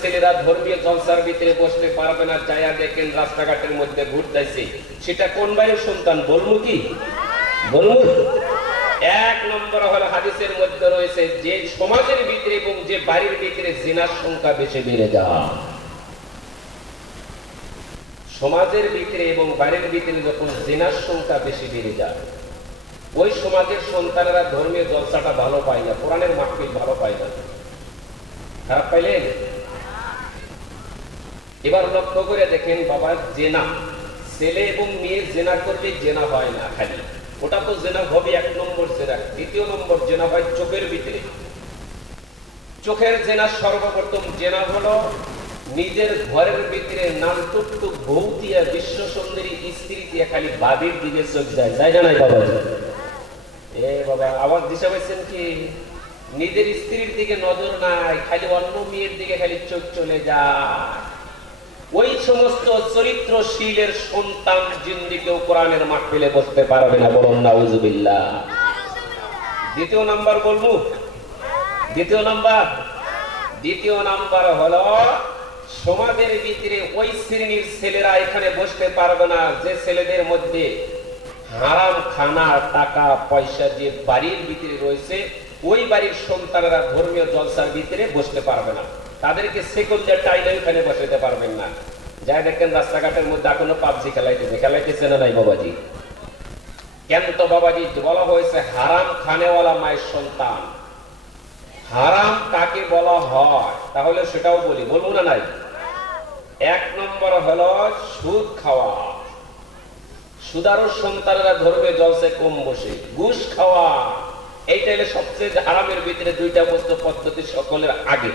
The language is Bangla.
ছেলেরা ধর্মীয় জলসার ভিতরে বসতে পারবে না, যায়া দেখেন রাস্তাঘাটের মধ্যে ঘুরতেছে, সেটা কোন বাড়ির সন্তান বলবো কি? বলবো। এক নম্বর হলো হাদিসের মধ্যে রয়েছে যে সমাজের ভিতরে এবং যে বাড়ির ভিতরে জিনার সংখ্যা বেশি বেড়ে যায়, সমাজের ভিতরে এবং বাড়ির ভিতরে যখন জিনার সংখ্যা বেশি বেড়ে যায়, ওই সমাজের সন্তানেরা ধর্মীয় জলসাটা ভালো পায় না, কোরআনের মাহফিল ভালো পায় না। খারাপ পাইলেন? এবার লক্ষ্য করে দেখেন বাবা, জেনা ছেলে এবং মেয়ে জেনা করলে জেনা হয় না খালি, ওটা তো জেনা হবে এক নম্বর জেনা। দ্বিতীয় নম্বর জেনা হয় চোখের ভিতরে। চোখের জেনা সর্বপ্রথম জেনা হলো নিজের ঘরের ভিতরে নামটুকটুক বউ দিয়া বিশ্ব সুন্দরী স্ত্রী দিয়ে খালি বাবির দিকে চোখ যায়, যায় না নাই বাবা? এ বাবা আওয়াজ দিশা পাইছেন কি? নিজের স্ত্রীর দিকে নজর নাই, খালি অন্য মেয়ের দিকে খালি চোখ চলে যায়। ওই সমস্ত চরিত্রশীলের সন্তান জিন্দিকেও কোরআনের মাহফিলে বসতে পারবে না, বলুন নাউজুবিল্লাহ। দ্বিতীয় নাম্বার বলবো, দ্বিতীয় নাম্বার হলো সমাজের ভিতরে ওই শ্রেণীর ছেলেরা এখানে বসতে পারবে না যে ছেলেদের মধ্যে হারাম খানা টাকা পয়সা যে বাড়ির ভিতরে রয়েছে, ওই বাড়ির সন্তানেরা ধর্মীয় জলসার ভিতরে বসতে পারবে না, তাদেরকে সেকুলার টাইলে ওখানে বসাতে পারবেন না। যাই দেখেন রাস্তাঘাটের মধ্যে এখনো পাবজি খেলাইতেছে না নাই বাবাজি? কেন তো বাবাজি বলা হয়েছে হারাম খানেওয়ালা মায়ের সন্তান। হারাম কাকে বলা হয় তাহলে সেটাও বলবো না নাই? এক নম্বর হলো সুদ খাওয়া, সুদারো সন্তানেরা ধর্মীয় জলসে কম বসে। ঘুষ খাওয়া, এইটা হলো সবচেয়ে হারামের ভিতরে দুইটা বস্তু পদ্ধতি সকলের আগে।